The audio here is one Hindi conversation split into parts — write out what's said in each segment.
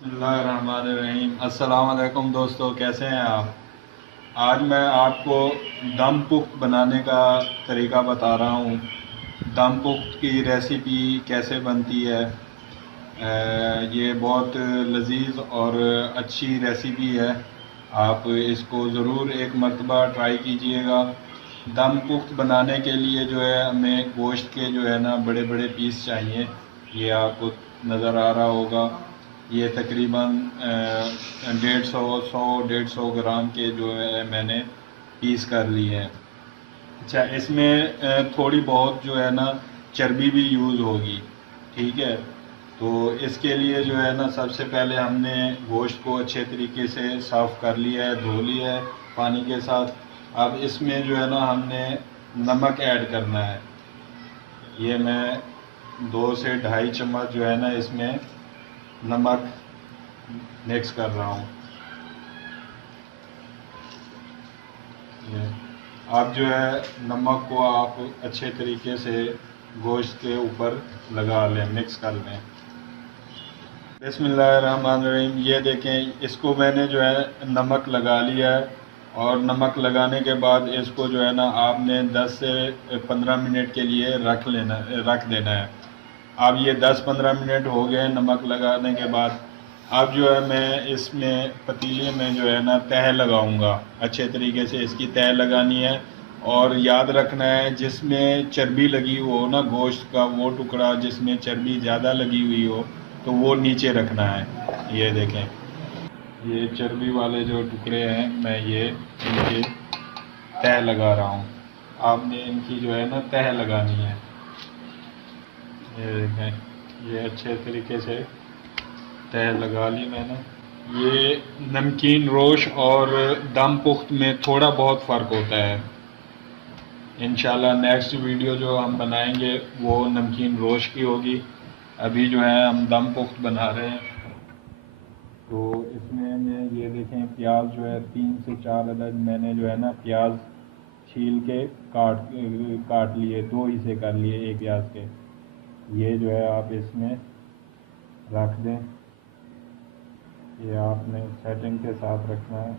बिस्मिल्लाहिर्रहमानिर्रहीम। अस्सलाम वालेकुम दोस्तों, कैसे हैं आप। आज मैं आपको दम पुख्त बनाने का तरीका बता रहा हूँ। दम पुख्त की रेसिपी कैसे बनती है। ये बहुत लजीज और अच्छी रेसिपी है। आप इसको ज़रूर एक मर्तबा ट्राई कीजिएगा। दम पुख्त बनाने के लिए जो है हमें गोश्त के जो है ना बड़े बड़े पीस चाहिए। ये आपको नज़र आ रहा होगा। ये तकरीबन 150 ग्राम के जो है मैंने पीस कर लिए हैं। अच्छा, इसमें थोड़ी बहुत जो है ना चर्बी भी यूज़ होगी। ठीक है। तो इसके लिए जो है ना सबसे पहले हमने गोश्त को अच्छे तरीके से साफ़ कर लिया है, धो लिया है पानी के साथ। अब इसमें जो है ना हमने नमक ऐड करना है। ये मैं 2 से ढाई चम्मच जो है ना इसमें नमक मिक्स कर रहा हूँ। ये आप जो है नमक को आप अच्छे तरीके से गोश्त के ऊपर लगा लें, मिक्स कर लें। बिस्मिल्लाहिर्रहमानिर्रहीम। ये देखें, इसको मैंने जो है नमक लगा लिया है। और नमक लगाने के बाद इसको जो है ना आपने 10 से 15 मिनट के लिए रख देना है। अब ये 10-15 मिनट हो गए नमक लगाने के बाद। अब जो है मैं इसमें पतीले में जो है ना तह लगाऊंगा। अच्छे तरीके से इसकी तह लगानी है। और याद रखना है, जिसमें चर्बी लगी हो ना गोश्त का, वो टुकड़ा जिसमें चर्बी ज़्यादा लगी हुई हो तो वो नीचे रखना है। ये देखें, ये चर्बी वाले जो टुकड़े हैं मैं ये इनके तह लगा रहा हूँ। आपने इनकी जो है ना तह लगानी है। ये देखें, ये अच्छे तरीके से तह लगा ली मैंने। ये नमकीन रोश और दम पुख्त में थोड़ा बहुत फ़र्क होता है। इंशाल्लाह नेक्स्ट वीडियो जो हम बनाएंगे वो नमकीन रोश की होगी। अभी जो है हम दम पुख्त बना रहे हैं। तो इसमें मैं ये देखें, प्याज जो है 3 से 4 अदद मैंने जो है ना प्याज छील के काट काट लिए, 2 हिस्से कर लिए एक प्याज के। ये जो है आप इसमें रख दें। ये आपने सेटिंग के साथ रखना है।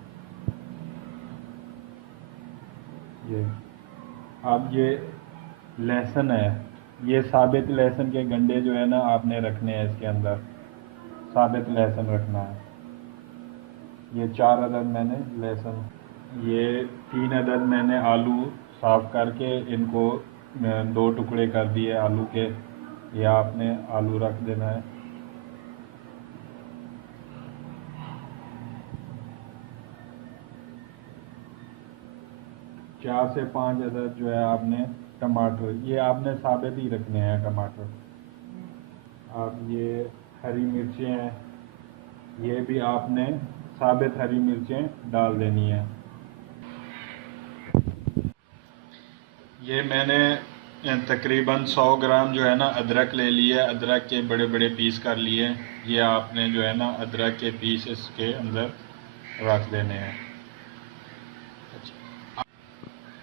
ये अब ये लहसुन है, ये साबित लहसुन के गंडे जो है ना आपने रखने हैं इसके अंदर। साबित लहसुन रखना है। ये 4 अदद मैंने लहसुन। ये 3 अदद मैंने आलू साफ़ करके इनको 2 टुकड़े कर दिए आलू के। ये आपने आलू रख देना है। 4 से 5 अदद जो है आपने टमाटर, ये आपने साबित ही रखने हैं टमाटर। अब ये हरी मिर्चें हैं, ये भी आपने साबित हरी मिर्चें डाल देनी है। ये मैंने तकरीबन 100 ग्राम जो है ना अदरक ले लिया। अदरक के बड़े बड़े पीस कर लिए। ये आपने जो है ना अदरक के पीस इसके अंदर रख देने हैं।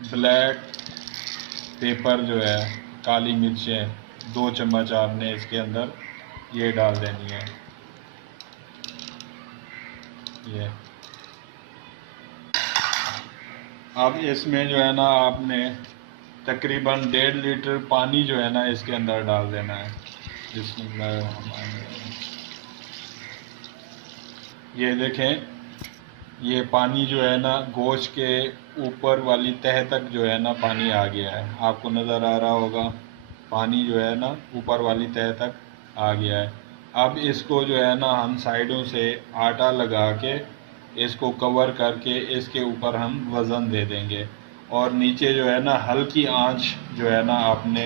ब्लैक पेपर जो है, काली मिर्चें 2 चम्मच आपने इसके अंदर ये डाल देनी है। ये अब इसमें जो है ना आपने तकरीबन 1.5 लीटर पानी जो है ना इसके अंदर डाल देना है। बिस्मिल्लाहिर्रहमानिर्रहीम। ये देखें, ये पानी जो है ना गोश्त के ऊपर वाली तह तक जो है ना पानी आ गया है। आपको नज़र आ रहा होगा, पानी जो है ना ऊपर वाली तह तक आ गया है। अब इसको जो है ना हम साइडों से आटा लगा के इसको कवर करके इसके ऊपर हम वज़न दे देंगे। और नीचे जो है ना हल्की आंच जो है ना आपने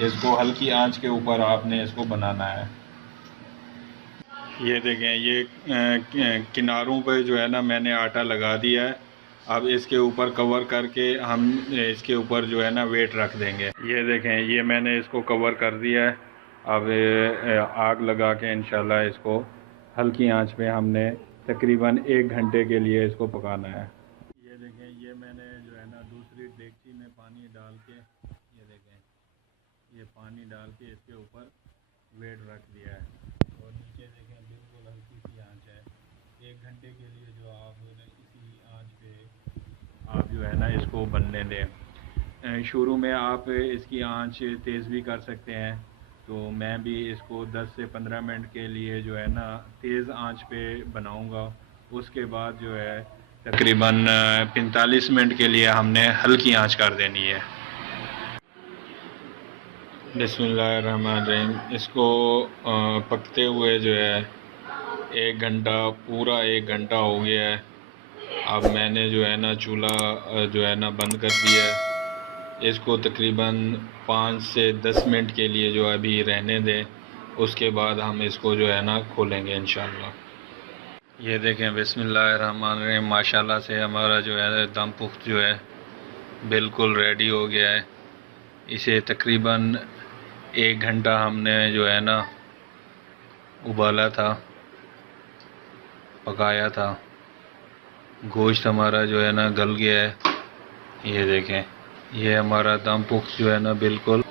इसको हल्की आंच के ऊपर आपने इसको बनाना है। ये देखें, ये किनारों पे जो है ना मैंने आटा लगा दिया है। अब इसके ऊपर कवर करके हम इसके ऊपर जो है ना वेट रख देंगे। ये देखें, ये मैंने इसको कवर कर दिया है। अब आग लगा के इंशाल्लाह इसको हल्की आंच पे हमने तकरीबन 1 घंटे के लिए इसको पकाना है। ये देखें, ये मैंने जो है ना दूसरी डेगची में पानी डाल के, ये देखें, ये पानी डाल के इसके ऊपर वेट रख दिया है। और नीचे देखें बिल्कुल हल्की सी 1 घंटे के लिए जो आप इसी आंच पे आप जो है ना इसको बनने दें। शुरू में आप इसकी आंच तेज़ भी कर सकते हैं, तो मैं भी इसको 10 से 15 मिनट के लिए जो है ना तेज़ आंच पे बनाऊंगा। उसके बाद जो है तकरीबन 45 मिनट के लिए हमने हल्की आंच कर देनी है। बिस्मिल्लाहिर्रहमानिर्रहीम। इसको पकते हुए जो है 1 घंटा, पूरा 1 घंटा हो गया है। अब मैंने जो है ना चूल्हा जो है ना बंद कर दिया है। इसको तकरीबन 5 से 10 मिनट के लिए जो अभी रहने दें, उसके बाद हम इसको जो है ना खोलेंगे इंशाल्लाह। ये देखें, बिस्मिल्लाहिर्रहमानिर्रहीम, माशाल्लाह से हमारा जो है दम पुख्त जो है बिल्कुल रेडी हो गया है। इसे तकरीबन 1 घंटा हमने जो है ना उबाला था, पकाया था। गोश्त हमारा जो है ना गल गया है। ये देखें, ये हमारा दम पुख्त जो है ना बिल्कुल